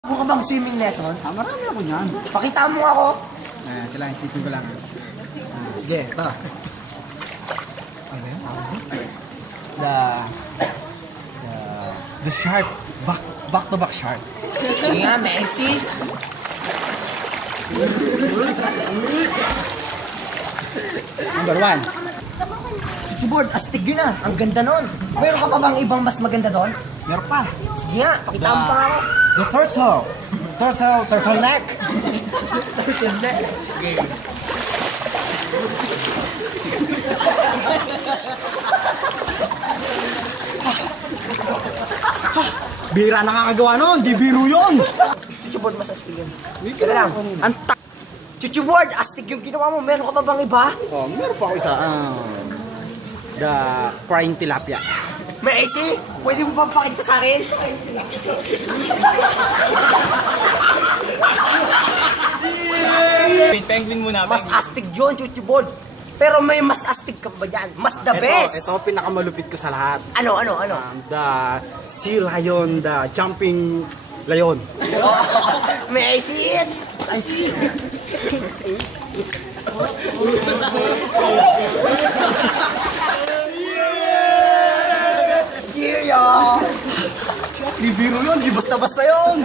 Ako ka bang swimming lesson? Marami ako niyan. Pakita mo ako. Kailangan isipin ko lang. Sige, ito. The sharp. Back to back sharp. Sige nga, Messi. Number 1. Chuchubord, astig yun ah. Ang ganda nun. Meron ka pa bang ibang mas maganda doon? Meron pa. Sige nga, pakita mo pa ako. The turtle. Turtleneck. Bira nakakagawa nun. Di biro yun. Chuchubord, mas astig yun. Teka lang, Chuchubord, astig yung ginawa mo. Meron ka pa bang iba? Oh, meron pa ako isa. The crying tilapia. Messi, pwede mo pa pakita sa akin? Penguin muna. Mas astig yun, Chuchubord. Pero may mas astig ka ba dyan? Mas the best. Ito pinakamalupit ko sa lahat. Ano? The sea lion, the jumping lion. Messi! I see. Cheerio! Di biro yun, di basta-basta yun.